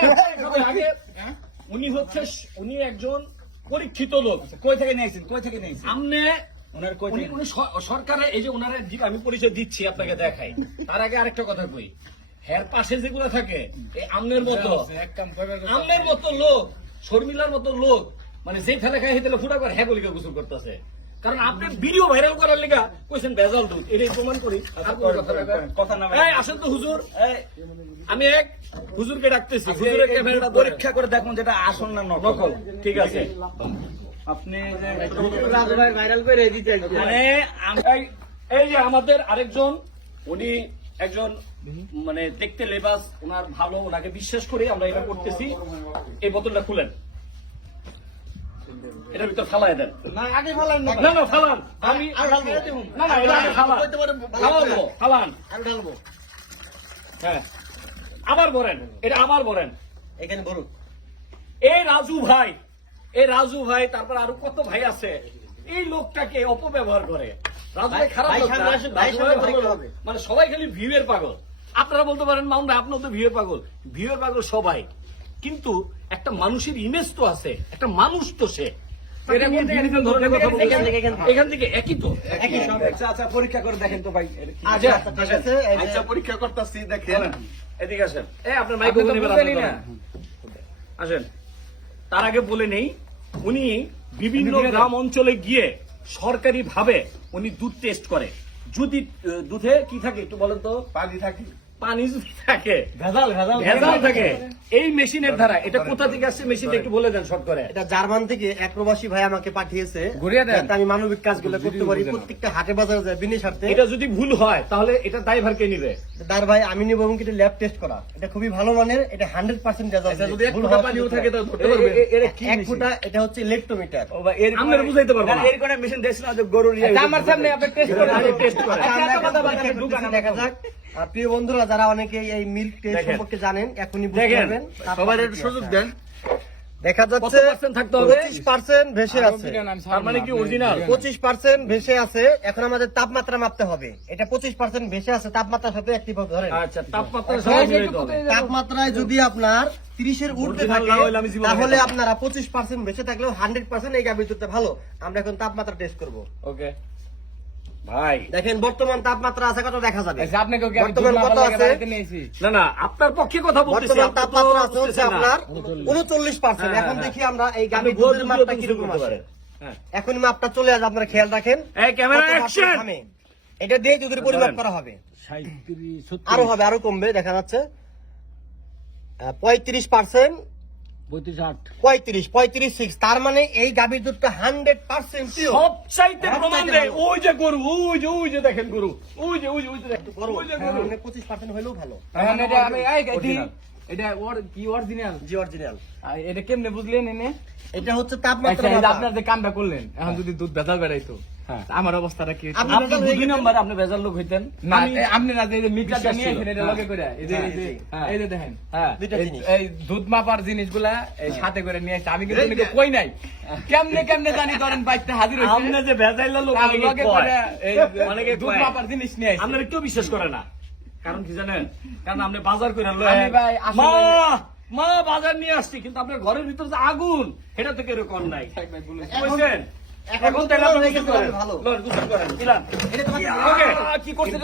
না, উনি হচ্ছে উনি একজন পরীক্ষিত লোক। কই থেকে নিয়েছেন? কই থেকে নিয়েছেন? ওনার কই উনি থেকে? উনি স- এই যে ওনারা আমি পরিচয় দিচ্ছি আপনাকে দেখাই তার আগে আরেকটা কথা কই। হের পাশে যেগুলো থাকে এই আমনের মতো আমনের মতো লোক শর্মিলার মতো লোক মানে যেই ফেলে খায় হেতেলে ফুটা করে হ্যাঁ গলিকা গোসল করতেছে। কারণ আপনি ভিডিও ভাইরাল করার লেগা কইছেন ভেজাল দুধ এটাই প্রমাণ করি। আসেন তো হুজুর। আমি এক হুজুরকে ডাকতেছি আপনি হুজুরের ক্যামেরাটা পরীক্ষা করে দেখুন যেটা আসল না নকল। ঠিক আছে। আপনি ভাইরাল করে দিতে মানে এই যে আমাদের আরেকজন উনি একজন মানে দেখতে লেবাস ওনার ভালো ওনাকে বিশ্বাস করে আমরা এটা করতেছি। এই বোতলটা খুলেন। ভিতর ফালাই দেন। না আগে ফালান না। না ফালান। আমি। না না এটা আগে ফালান। পারে ফালাবো ফালান। আর ঢালবো। হ্যাঁ। আবার বলেন এটা আবার বলেন। এখানে বলুন। এই রাজু ভাই এই রাজু ভাই তারপর আরও কত ভাই আছে? এই লোকটাকে অপব্যবহার করে। রাজু ভাই খারাপ। মানে সবাই খালি ভিউয়ের পাগল। আপনারা বলতে পারেন মাউন ভাই আপনার তো ভিউয়ের পাগল। ভিউয়ের পাগল সবাই। কিন্তু একটা মানুষের ইমেজ তো আছে একটা মানুষ তো সে। এখান থেকে, একই তো। আচ্ছা পরীক্ষা করে দেখেন তো ভাই আচ্ছা পরীক্ষা করতেছি দেখেন। এদিকে আসেন। আপনার মাইক্রোফোন। আসেন। তার আগে বলে নেই উনি বিভিন্ন গ্রাম অঞ্চলে গিয়ে সরকারি ভাবে উনি দুধ টেস্ট করে। যদি দুধে কি থাকে একটু বলেন তো? পানি থাকি। পানি থাকে ভেজাল ভেজাল ভেজাল থাকে। এই মেশিনের দ্বারা এটা কোথা থেকে আসছে মেশিনটা একটু বলে দেন শর্ট করে এটা জার্মান থেকে এক প্রবাসী ভাই আমাকে পাঠিয়েছে। আমি মানবিক কাজগুলো করতে পারি প্রত্যেকটা হাটে বাজারে যায় বিনি স্বার্থে এটা যদি ভুল হয় তাহলে এটা দায়ভার কে নিবে? তার ভাই আমি নিব এবং এটা ল্যাব টেস্ট করা। এটা খুবই ভালো মানের এটা হান্ড্রেড পার্সেন্ট আচ্ছা যদি এক ফোঁটা পানিও থাকে তাহলে ধরতে পারবে কি এক? ফুটা এটা হচ্ছে ইলেকট্রোমিটার ও ভাই, এরকম- আপনারা বুঝাইতে পারব না। না, এরকম একটা মেশিন না যে গরুর ইয়ে- আমার সামনে আপনি টেস্ট করে আগে টেস্ট করে আচ্ছা, আচ্ছা, কথা। দেখা যাক। প্রিয় বন্ধুরা যারা অনেকে এই মিল্ক টেস্ট সম্পর্কে জানেন এখনই বুঝতে পারবেন। সবাই একটু সুযোগ দেন। দেখা যাচ্ছে থাকতে হবে? পার্সেন্ট ভেসে আছে। তার মানে কি অরিজিনাল? পঁচিশ পার্সেন্ট ভেসে আছে। এখন আমাদের তাপমাত্রা মাপতে হবে। এটা পঁচিশ পার্সেন্ট ভেসে আছে তাপমাত্রার সাথে একটি ধরেন। আচ্ছা তাপমাত্রা এখন সবাই মিলাইতে হবে। তাপমাত্রায় যদি আপনার তিরিশের উঠতে থাকে না হলে আমি তাহলে আপনারা পঁচিশ পার্সেন্ট বেঁচে থাকলেও হান্ড্রেড পার্সেন্ট এই গাভীর দুধটা ভালো। আমরা এখন তাপমাত্রা টেস্ট করব। ওকে ভাই। দেখেন বর্তমান তাপমাত্রা আছে কত দেখা যাবে? আপনাকে বর্তমান কত আছে? না না আপনার পক্ষে কথা বলতেছি বর্তমান তাপমাত্রা আছে হচ্ছে আপনার উনচল্লিশ পার্সেন্ট হ্যাঁ, এখন হ্যাঁ, দেখি আমরা এই আপনি দুধের দুধ মাপটা দিয়ে আছে। হ্যাঁ। এখন মাপটা চলে আসবে আপনারা খেয়াল রাখেন। এই ক্যামেরা অ্যাকশন এটা দিয়ে দুধের পরিমাপ করা হবে। আরও হবে আরও কমবে দেখা যাচ্ছে। পঁয়ত্রিশ পার্সেন্ট পঁয়ত্রিশ পঁয়ত্রিশ সিক্স তার মানে এই গাভীর দুধটা হান্ড্রেড পার্সেন্ট সবচাইতে প্রমাণ দেয়। ওই যে গরু ওই যে ওই যে দেখেন গরু ওই যে ওই যে ওই যে দেখেন গরু। পঁচিশ পার্সেন্ট হলেও ভালো। এটা আমি এই ওর কি অরিজিনাল জি অরিজিনাল এটা কেমনে বুঝলেন এনে? এটা হচ্ছে আচ্ছা তাপমাত্রা মাপা। আপনার যে কামটা করলেন এখন যদি দুধ ভেজাল বেড়াইতো। হ্যাঁ। আমার অবস্থাটা কি আপনি আপনি হয়ে দুই। নম্বর আপনি ভেজাল লোক হইতেন। না আপনি না এই যে মিটারটা বিশ্বাস নিয়ে। আসেন এটা হ্যাঁ। লগে করে এই যে এই যে হ্যাঁ। এই যে দেখেন। হ্যাঁ দুইটা এই- জিনিস। এই দুধ মাপার জিনিসগুলা এই সাথে করে নিয়ে আসছে। আমি কিন্তু কই নাই। কেমনে কেমনে জানি ধরেন বাইকটা হাজির হইছে। আপনি যে ভেজাইলা লোক লগে। করে এই অনেকে দুধ মাপার জিনিস নিয়ে আসছে। আপনারা কেউ বিশ্বাস করে না। কারণ কি জানেন? কারণ আপনি বাজার করে আমি ভাই আসলে- মা মা বাজার নিয়ে আসছি কিন্তু আপনার ঘরের ভিতরে যে আগুন সেটা থেকে এরকম নাই বুঝছেন? এখন তাহলে তো গোসল করেন। ভালো। লস গোসল করেন। দিলাম এটা তোমাকে ওকে কি করতে